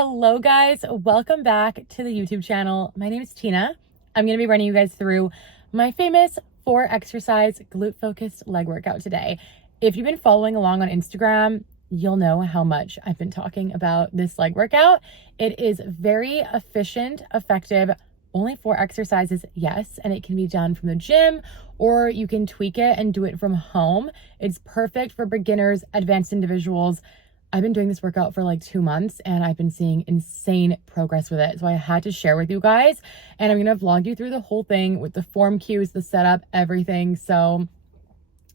Hello guys, welcome back to the YouTube channel. My name is Tina. I'm going to be running you guys through my famous 4-exercise glute focused leg workout today. If you've been following along on Instagram, you'll know how much I've been talking about this leg workout. It is very efficient, effective, only 4 exercises, yes, and it can be done from the gym or you can tweak it and do it from home. It's perfect for beginners, advanced individuals. I've been doing this workout for like 2 months and I've been seeing insane progress with it. So I had to share with you guys, and I'm going to vlog you through the whole thing with the form cues, the setup, everything. So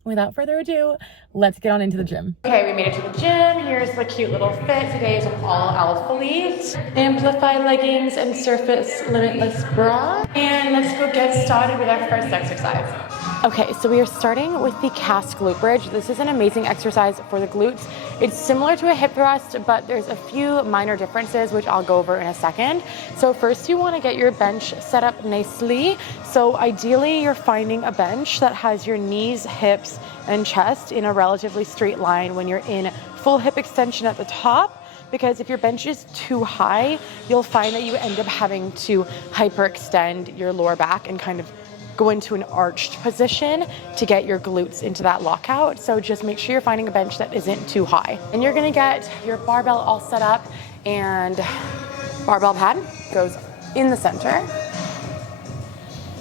without further ado, let's get on into the gym. Okay, we made it to the gym. Here's the cute little fit. Today is all Alphalete, amplify leggings, and surface limitless bra. And let's go get started with our first exercise. Okay, so we are starting with the cast glute bridge. This is an amazing exercise for the glutes. It's similar to a hip thrust, but there's a few minor differences, which I'll go over in a second. So first you wanna get your bench set up nicely. So ideally you're finding a bench that has your knees, hips, and chest in a relatively straight line when you're in full hip extension at the top. Because if your bench is too high, you'll find that you end up having to hyperextend your lower back and kind of go into an arched position to get your glutes into that lockout. So just make sure you're finding a bench that isn't too high. And you're gonna get your barbell all set up, and barbell pad goes in the center.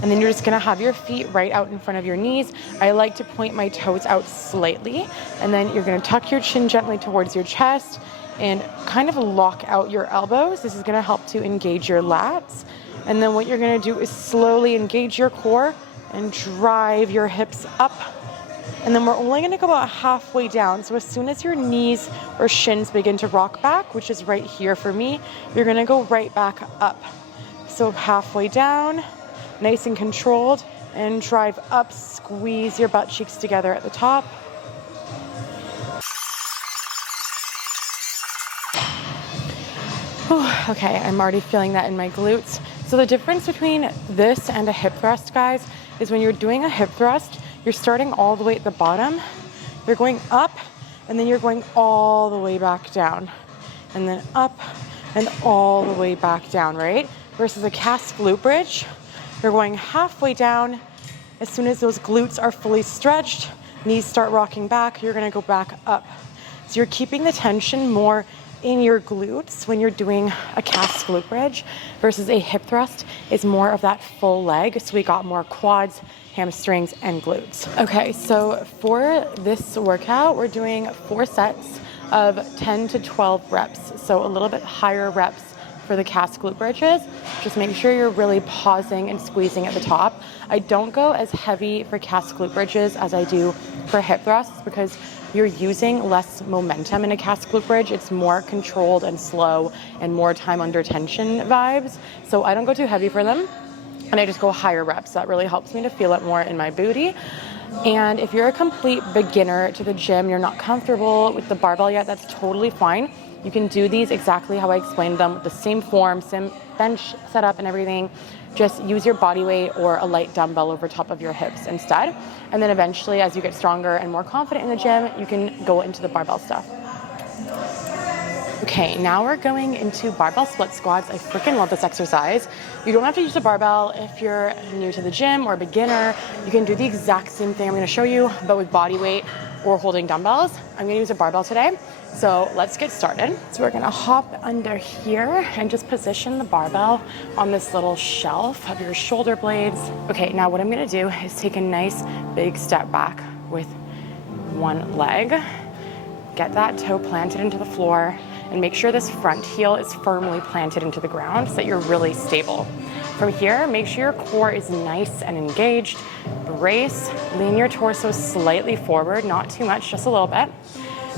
And then you're just gonna have your feet right out in front of your knees. I like to point my toes out slightly, and then you're gonna tuck your chin gently towards your chest and kind of lock out your elbows. This is gonna help to engage your lats. And then what you're gonna do is slowly engage your core and drive your hips up. And then we're only gonna go about halfway down. So as soon as your knees or shins begin to rock back, which is right here for me, you're gonna go right back up. So halfway down, nice and controlled, and drive up, squeeze your butt cheeks together at the top. Okay, I'm already feeling that in my glutes. So the difference between this and a hip thrust, guys, is when you're doing a hip thrust, you're starting all the way at the bottom, you're going up, and then you're going all the way back down, and then up and all the way back down, right? Versus a cast glute bridge, you're going halfway down. As soon as those glutes are fully stretched, knees start rocking back, you're gonna go back up. So you're keeping the tension more in your glutes when you're doing a cast glute bridge versus a hip thrust is more of that full leg. So we got more quads, hamstrings, and glutes. Okay, so for this workout, we're doing 4 sets of 10 to 12 reps. So a little bit higher reps for the cast glute bridges. Just make sure you're really pausing and squeezing at the top. I don't go as heavy for cast glute bridges as I do for hip thrusts because you're using less momentum in a cast glute bridge. It's more controlled and slow and more time under tension vibes. So I don't go too heavy for them, and I just go higher reps. That really helps me to feel it more in my booty. And if you're a complete beginner to the gym, you're not comfortable with the barbell yet, that's totally fine. You can do these exactly how I explained them, with the same form, same bench setup and everything. Just use your body weight or a light dumbbell over top of your hips instead. And then eventually, as you get stronger and more confident in the gym, you can go into the barbell stuff. Okay, now we're going into barbell split squats. I freaking love this exercise. You don't have to use a barbell if you're new to the gym or a beginner. You can do the exact same thing I'm gonna show you, but with body weight or holding dumbbells. I'm gonna use a barbell today. So let's get started. So we're gonna hop under here and just position the barbell on this little shelf of your shoulder blades. Okay, now what I'm gonna do is take a nice big step back with one leg. Get that toe planted into the floor and make sure this front heel is firmly planted into the ground so that you're really stable. From here, make sure your core is nice and engaged. Brace, lean your torso slightly forward, not too much, just a little bit.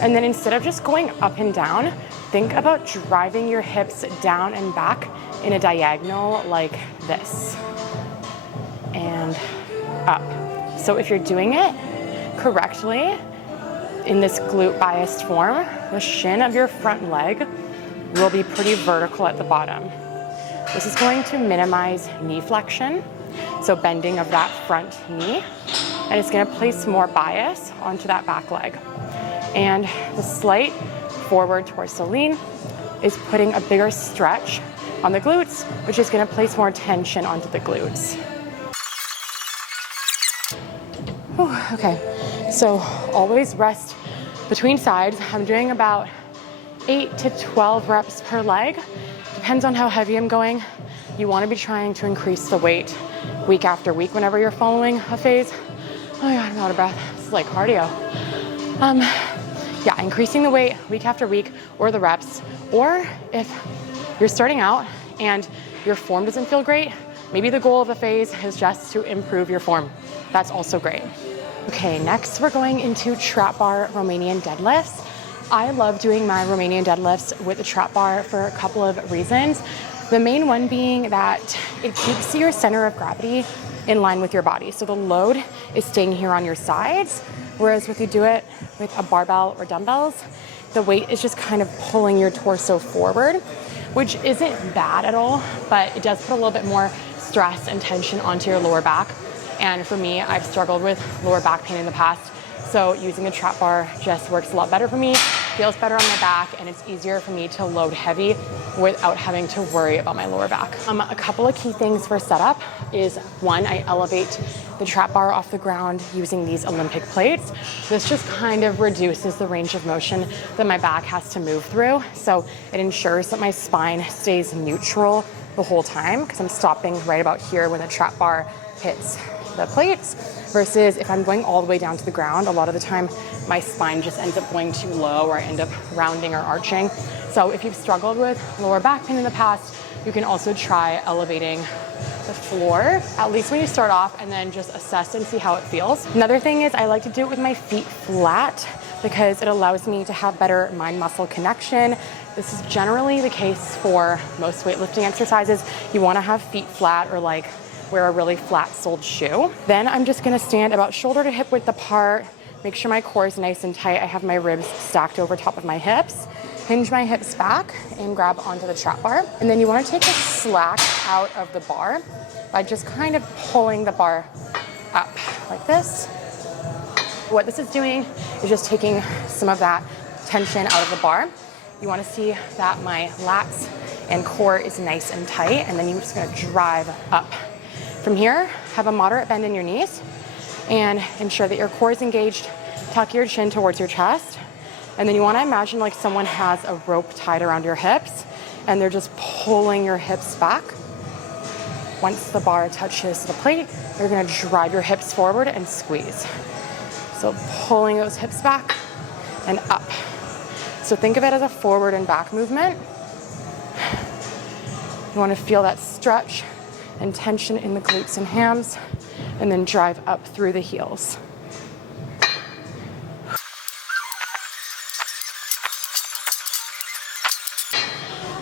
And then instead of just going up and down, think about driving your hips down and back in a diagonal like this. And up. So if you're doing it correctly, in this glute biased form, the shin of your front leg will be pretty vertical at the bottom. This is going to minimize knee flexion, so bending of that front knee, and it's gonna place more bias onto that back leg. And the slight forward torso lean is putting a bigger stretch on the glutes, which is gonna place more tension onto the glutes. Whew, okay, so always rest between sides. I'm doing about 8 to 12 reps per leg. Depends on how heavy I'm going. You wanna be trying to increase the weight week after week whenever you're following a phase. Oh my God, I'm out of breath. This is like cardio. Yeah, increasing the weight week after week, or the reps. Or if you're starting out and your form doesn't feel great, maybe the goal of the phase is just to improve your form. That's also great. Okay, next we're going into trap bar Romanian deadlifts. I love doing my Romanian deadlifts with the trap bar for a couple of reasons. The main one being that it keeps your center of gravity in line with your body. So the load is staying here on your sides, whereas if you do it with a barbell or dumbbells, the weight is just kind of pulling your torso forward, which isn't bad at all, but it does put a little bit more stress and tension onto your lower back. And for me, I've struggled with lower back pain in the past, so using a trap bar just works a lot better for me, feels better on my back, and it's easier for me to load heavy without having to worry about my lower back. A couple of key things for setup is, one, I elevate the trap bar off the ground using these Olympic plates. This just kind of reduces the range of motion that my back has to move through. So it ensures that my spine stays neutral the whole time, because I'm stopping right about here when the trap bar hits the plates, versus if I'm going all the way down to the ground, a lot of the time my spine just ends up going too low, or I end up rounding or arching. So if you've struggled with lower back pain in the past, you can also try elevating the floor, at least when you start off, and then just assess and see how it feels. Another thing is I like to do it with my feet flat, because it allows me to have better mind-muscle connection. This is generally the case for most weightlifting exercises. You wanna have feet flat, or like wear a really flat-soled shoe. Then I'm just gonna stand about shoulder to hip width apart, make sure my core is nice and tight. I have my ribs stacked over top of my hips. Hinge my hips back and grab onto the trap bar. And then you wanna take the slack out of the bar by just kind of pulling the bar up like this. What this is doing is just taking some of that tension out of the bar. You wanna see that my lats and core is nice and tight, and then you're just gonna drive up. From here, have a moderate bend in your knees and ensure that your core is engaged. Tuck your chin towards your chest. And then you wanna imagine like someone has a rope tied around your hips and they're just pulling your hips back. Once the bar touches the plate, you're gonna drive your hips forward and squeeze. So pulling those hips back and up. So think of it as a forward and back movement. You wanna feel that stretch and tension in the glutes and hams, and then drive up through the heels.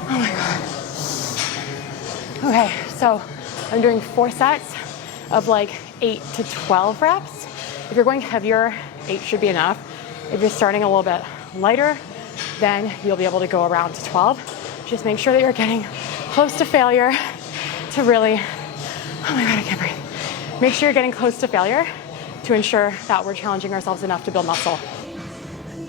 Oh my God. Okay, so I'm doing 4 sets of like 8 to 12 reps. If you're going heavier, 8 should be enough. If you're starting a little bit lighter, then you'll be able to go around to 12. Just make sure that you're getting close to failure to really, oh my God, I can't breathe. Make sure you're getting close to failure to ensure that we're challenging ourselves enough to build muscle.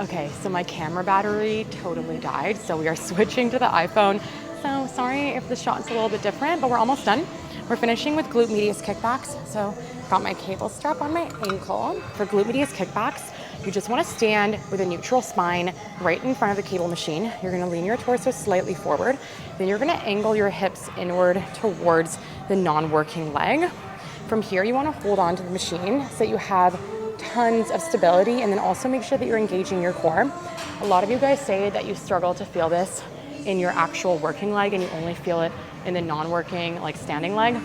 Okay, so my camera battery totally died, so we are switching to the iPhone. So sorry if the shot's a little bit different, but we're almost done. We're finishing with glute medius kickbacks. So got my cable strap on my ankle. For glute medius kickbacks, you just wanna stand with a neutral spine right in front of the cable machine. You're gonna lean your torso slightly forward. Then you're gonna angle your hips inward towards the non-working leg. From here, you wanna hold on to the machine so that you have tons of stability, and then also make sure that you're engaging your core. A lot of you guys say that you struggle to feel this in your actual working leg and you only feel it in the non-working, like standing leg.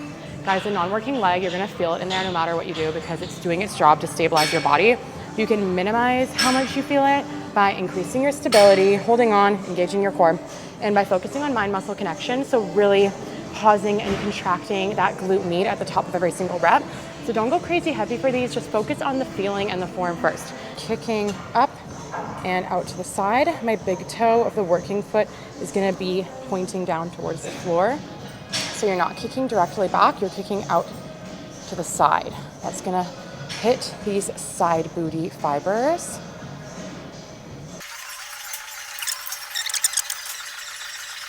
Guys, the non-working leg, you're gonna feel it in there no matter what you do, because it's doing its job to stabilize your body. You can minimize how much you feel it by increasing your stability, holding on, engaging your core, and by focusing on mind-muscle connection. So really pausing and contracting that glute med at the top of every single rep. So don't go crazy heavy for these, just focus on the feeling and the form first. Kicking up and out to the side. My big toe of the working foot is gonna be pointing down towards the floor. So you're not kicking directly back, you're kicking out to the side. That's gonna hit these side booty fibers.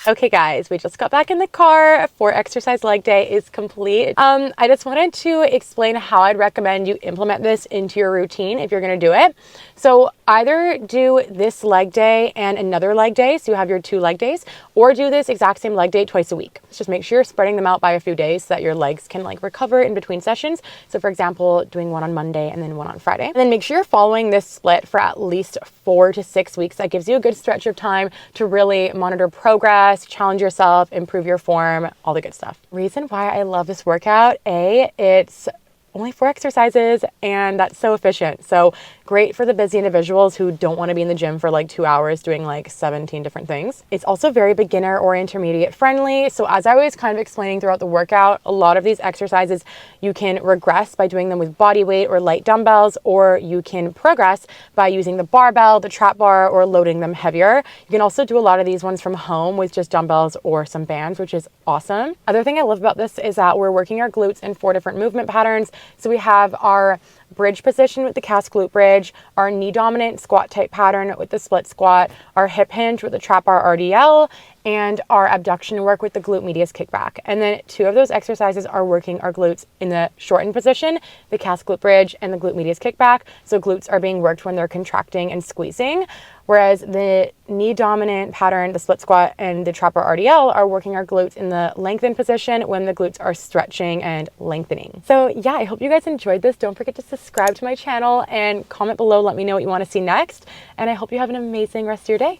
Okay guys, we just got back in the car. 4 exercise leg day is complete. I just wanted to explain how I'd recommend you implement this into your routine if you're gonna do it. So either do this leg day and another leg day, so you have your 2 leg days, or do this exact same leg day twice a week. Just make sure you're spreading them out by a few days so that your legs can like recover in between sessions. So for example, doing one on Monday and then one on Friday. And then make sure you're following this split for at least 4 to 6 weeks. That gives you a good stretch of time to really monitor progress, challenge yourself, improve your form, all the good stuff. Reason why I love this workout, it's only 4 exercises and that's so efficient. So great for the busy individuals who don't want to be in the gym for like 2 hours doing like 17 different things. It's also very beginner or intermediate friendly. So as I was kind of explaining throughout the workout, a lot of these exercises you can regress by doing them with body weight or light dumbbells, or you can progress by using the barbell, the trap bar, or loading them heavier. You can also do a lot of these ones from home with just dumbbells or some bands, which is awesome. Other thing I love about this is that we're working our glutes in 4 different movement patterns. So we have our bridge position with the cast glute bridge, our knee dominant squat type pattern with the split squat, our hip hinge with the trap bar RDL, and our abduction work with the glute medius kickback. And then 2 of those exercises are working our glutes in the shortened position, the cast glute bridge and the glute medius kickback. So glutes are being worked when they're contracting and squeezing, whereas the knee dominant pattern, the split squat and the trap bar RDL are working our glutes in the lengthened position when the glutes are stretching and lengthening. So yeah, I hope you guys enjoyed this. Don't forget to subscribe to my channel and comment below. Let me know what you want to see next. And I hope you have an amazing rest of your day.